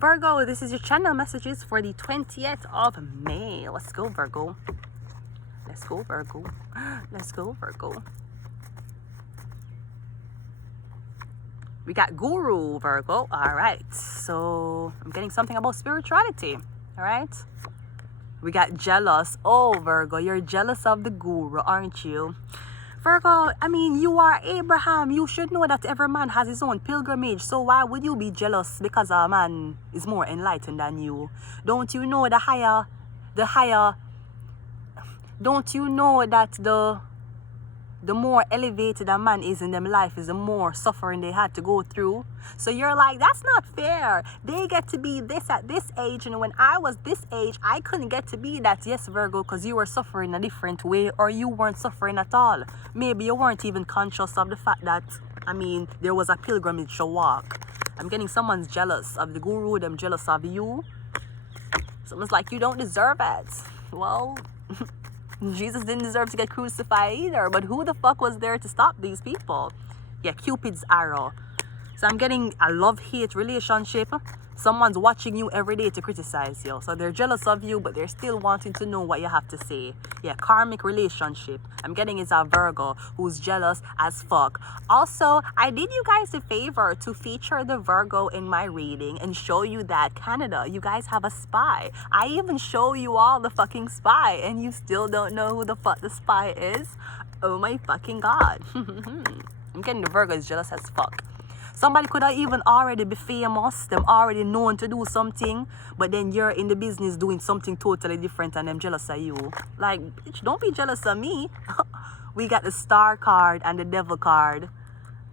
Virgo, this is your channel messages for the 20th of May. Let's go, Virgo. Let's go, Virgo. Let's go, Virgo. We got Guru, Virgo. All right. So I'm getting something about spirituality. All right. We got jealous. Oh, Virgo, you're jealous of the Guru, aren't you? Virgo, I mean, you are Abraham. You should know that every man has his own pilgrimage. So why would you be jealous because a man is more enlightened than you? Don't you know don't you know that the more elevated a man is in them life is the more suffering they had to go through? So you're like, that's not fair. They get to be this at this age, and when I was this age, I couldn't get to be that. Yes, Virgo, because you were suffering a different way, or you weren't suffering at all. Maybe you weren't even conscious of the fact that, I mean, there was a pilgrimage to walk. I'm getting someone's jealous of the Guru, them jealous of you. Someone's like, you don't deserve it. Well, Jesus didn't deserve to get crucified either, but who the fuck was there to stop these people? Yeah, Cupid's arrow. So I'm getting a love-hate relationship. Someone's watching you every day to criticize you. So they're jealous of you, but they're still wanting to know what you have to say. Yeah, karmic relationship. I'm getting is a Virgo who's jealous as fuck. Also, I did you guys a favor to feature the Virgo in my reading and show you that Canada, you guys have a spy. I even show you all the fucking spy, and you still don't know who the fuck the spy is? Oh my fucking God. I'm getting the Virgo is jealous as fuck. Somebody could have even already be famous, them already known to do something, but then you're in the business doing something totally different and them jealous of you. Like, bitch, don't be jealous of me. We got the Star card and the Devil card.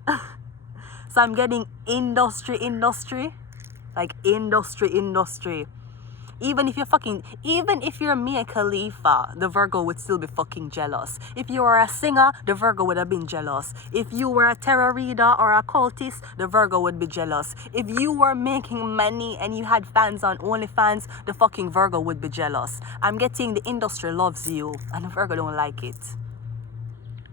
So I'm getting industry. Like industry. Even if you're Mia Khalifa, the Virgo would still be fucking jealous. If you were a singer, the Virgo would have been jealous. If you were a tarot reader or a cultist, the Virgo would be jealous. If you were making money and you had fans on OnlyFans, the fucking Virgo would be jealous. I'm getting the industry loves you and the Virgo don't like it.